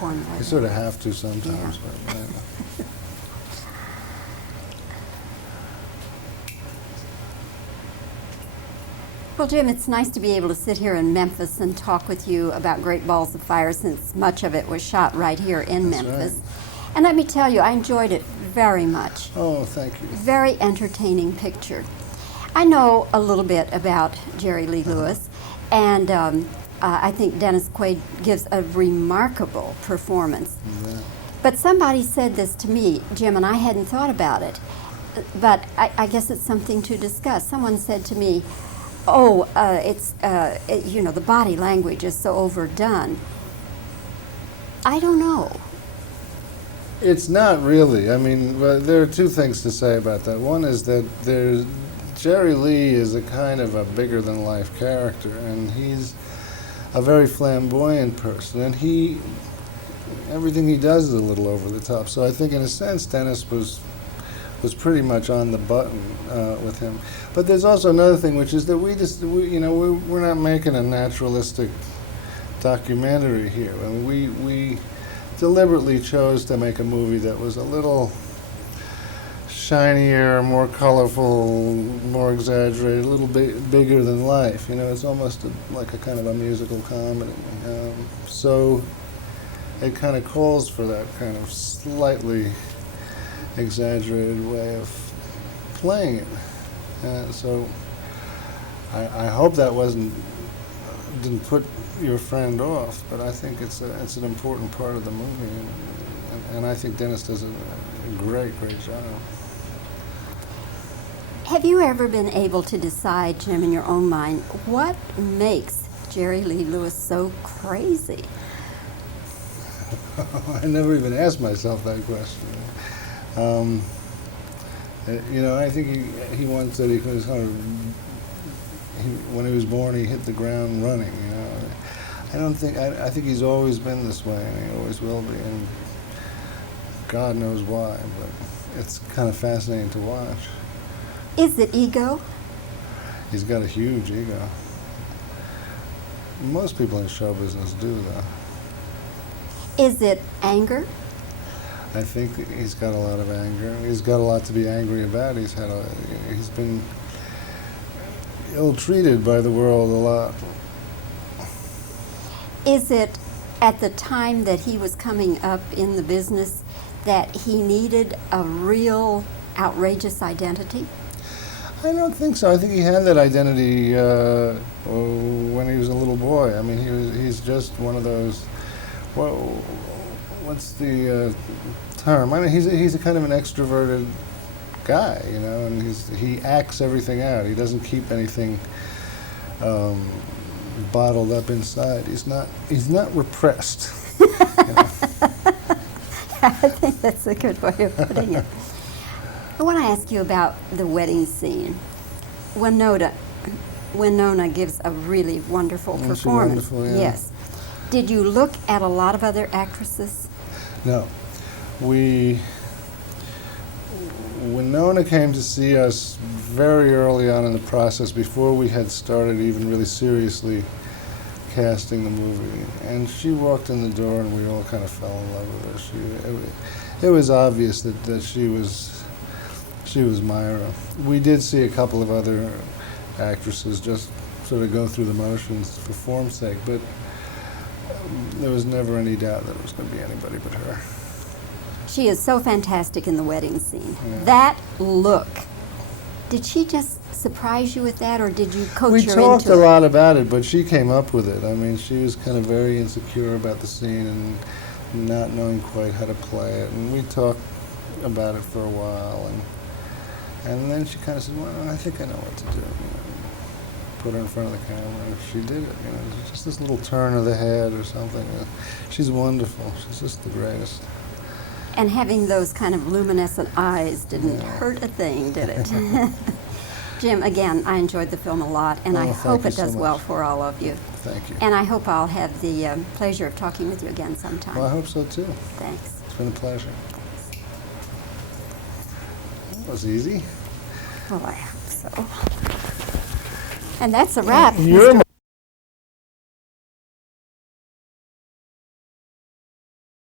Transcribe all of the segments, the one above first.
popcorn more. You sort of have to sometimes. Yeah. But, Well, Jim, it's nice to be able to sit here in Memphis and talk with you about Great Balls of Fire, since much of it was shot right here in That's Memphis. right. And let me tell you, I enjoyed it very much. Oh, thank you. Very entertaining picture. I know a little bit about Jerry Lee Lewis, and I think Dennis Quaid gives a remarkable performance. Yeah. But somebody said this to me, Jim, and I hadn't thought about it, but I guess it's something to discuss. Someone said to me, oh, you know, the body language is so overdone. I don't know. It's not really. I mean, there are two things to say about that. One is that Jerry Lee is a kind of a bigger-than-life character, and he's a very flamboyant person, and everything he does is a little over the top. So I think, in a sense, Dennis was pretty much on the button with him. But there's also another thing, which is that we're not making a naturalistic documentary here. I mean, we deliberately chose to make a movie that was a little shinier, more colorful, more exaggerated, a little bit bigger than life. You know, it's almost like a kind of a musical comedy. So it kind of calls for that kind of slightly exaggerated way of playing it. So I hope that didn't put your friend off, but I think it's an important part of the movie, and I think Dennis does a great job. Have you ever been able to decide, Jim, in your own mind, what makes Jerry Lee Lewis so crazy? I never even asked myself that question. You know, I think he once said he was when he was born, he hit the ground running. You know, I think he's always been this way, and he always will be, and God knows why. But it's kind of fascinating to watch. Is it ego? He's got a huge ego. Most people in show business do, though. Is it anger? I think he's got a lot of anger. He's got a lot to be angry about. He's been ill-treated by the world a lot. Is it at the time that he was coming up in the business that he needed a real outrageous identity? I don't think so. I think he had that identity when he was a little boy. I mean, he's just one of those. What's the term? I mean, he's a kind of an extroverted guy, you know, and he acts everything out. He doesn't keep anything bottled up inside. He's not repressed. You know? I think that's a good way of putting it. I want to ask you about the wedding scene. Winona gives a really wonderful performance. Wonderful, yeah. Yes. Did you look at a lot of other actresses? No. Winona came to see us very early on in the process, before we had started even really seriously casting the movie. And she walked in the door, and we all kind of fell in love with her. It was obvious that she was Myra. We did see a couple of other actresses just sort of go through the motions for form's sake, but there was never any doubt that it was going to be anybody but her. She is so fantastic in the wedding scene. Yeah. That look. Did she just surprise you with that, or did you coach her into it? We talked a lot about it, but she came up with it. I mean, she was kind of very insecure about the scene and not knowing quite how to play it. And we talked about it for a while, and then she kind of said, well, I think I know what to do. You know, put her in front of the camera, and she did it. You know, just this little turn of the head or something. She's wonderful. She's just the greatest. And having those kind of luminescent eyes didn't hurt a thing, did it? Jim, again, I enjoyed the film a lot, and I hope it does well for all of you. Thank you. And I hope I'll have the pleasure of talking with you again sometime. Well, I hope so, too. Thanks. It's been a pleasure. That was easy. Well, I hope so. And that's a wrap. You're Mr.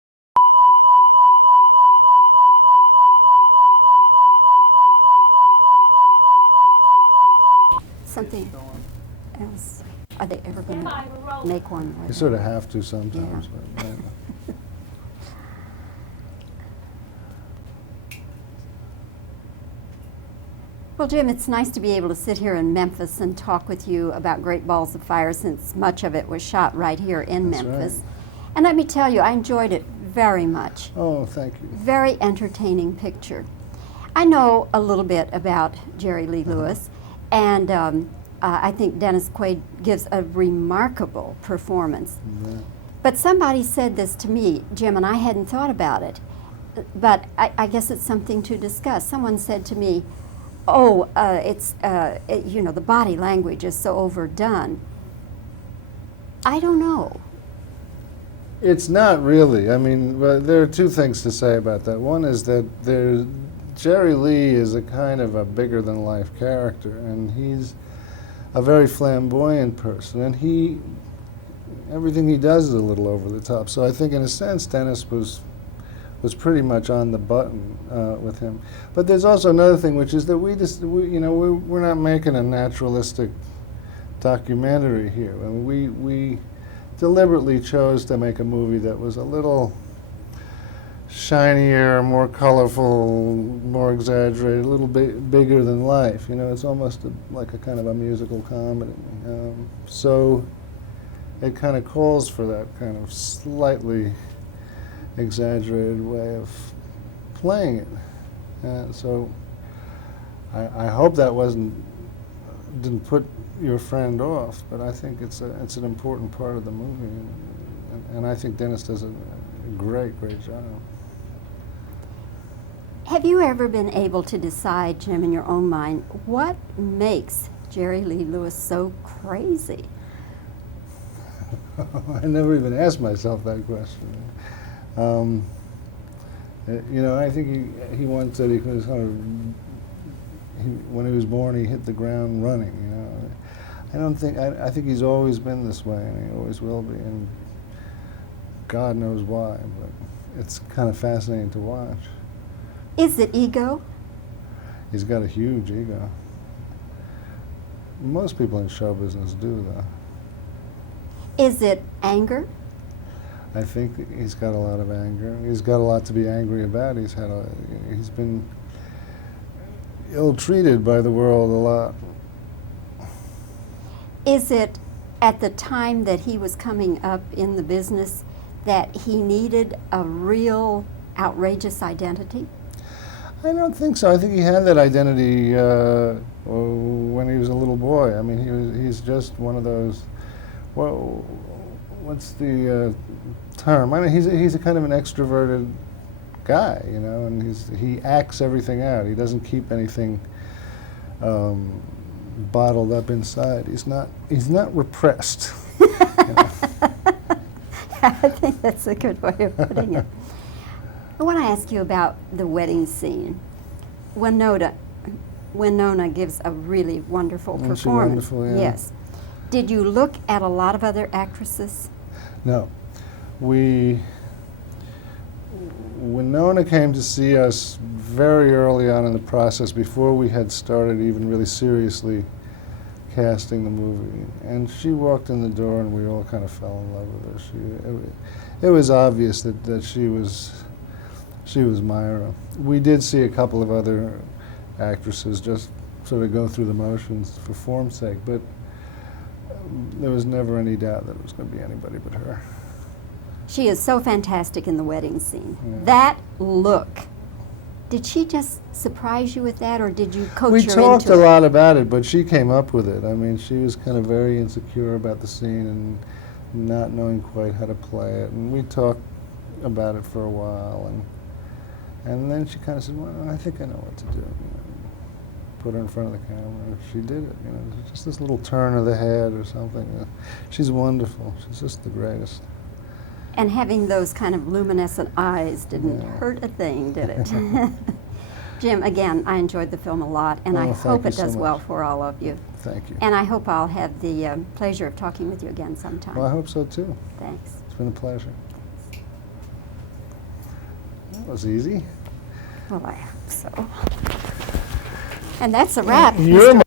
something else? Are they ever going to make one? You with sort it? of have to sometimes. Yeah. But, Well, Jim, it's nice to be able to sit here in Memphis and talk with you about Great Balls of Fire, since much of it was shot right here in That's Memphis. right. And let me tell you, I enjoyed it very much. oh, thank you. Very entertaining picture. I know a little bit about Jerry Lee Lewis, and I think Dennis Quaid gives a remarkable performance. Yeah. But somebody said this to me, Jim, and I hadn't thought about it, but I guess it's something to discuss. Someone said to me, oh, you know, the body language is so overdone. I don't know. It's not really. I mean, well, there are two things to say about that. One is that Jerry Lee is a kind of a bigger-than-life character, and he's a very flamboyant person, and everything he does is a little over the top. So I think, in a sense, Dennis was pretty much on the button with him. But there's also another thing, which is that we're not making a naturalistic documentary here. I mean, we deliberately chose to make a movie that was a little shinier, more colorful, more exaggerated, a little bit bigger than life. You know, it's almost like a kind of a musical comedy. So it kind of calls for that kind of slightly exaggerated way of playing it. So I hope that didn't put your friend off, but I think it's an important part of the movie, and I think Dennis does a great job. Have you ever been able to decide, Jim, in your own mind, what makes Jerry Lee Lewis so crazy? I never even asked myself that question. You know, I think he once said he was when he was born, he hit the ground running. You know, I think he's always been this way, and he always will be, and God knows why. But it's kind of fascinating to watch. Is it ego? He's got a huge ego. Most people in show business do, though. Is it anger? I think he's got a lot of anger. He's got a lot to be angry about. He's been ill-treated by the world a lot. Is it at the time that he was coming up in the business that he needed a real outrageous identity? I don't think so. I think he had that identity when he was a little boy. I mean, he's just one of those. Well, what's the term? I mean, he's a kind of an extroverted guy, you know, and he acts everything out. He doesn't keep anything bottled up inside. He's not repressed. You know? I think that's a good way of putting it. I want to ask you about the wedding scene. Winona gives a really wonderful Isn't she performance. wonderful, yeah. Yes. Did you look at a lot of other actresses? No. Winona came to see us very early on in the process, before we had started even really seriously casting the movie. And she walked in the door, and we all kind of fell in love with her. It was obvious that she was Myra. We did see a couple of other actresses just sort of go through the motions for form's sake, but there was never any doubt that it was going to be anybody but her. She is so fantastic in the wedding scene. Yeah. That look. Did she just surprise you with that, or did you coach We her talked into a it? lot about it, but she came up with it. I mean, she was kind of very insecure about the scene and not knowing quite how to play it. And we talked about it for a while, and then she kind of said, "Well, I think I know what to do." You know, put her in front of the camera, and she did it. You know, just this little turn of the head or something. She's wonderful. She's just the greatest. And having those kind of luminescent eyes didn't Yeah. hurt a thing, did it? Jim, again, I enjoyed the film a lot, and I Oh, hope thank it you so does much. well for all of you. Thank you. And I hope I'll have the pleasure of talking with you again sometime. Well, I hope so too. Thanks. It's been a pleasure. That was easy. Well, I hope so. And that's a wrap. You're Mr.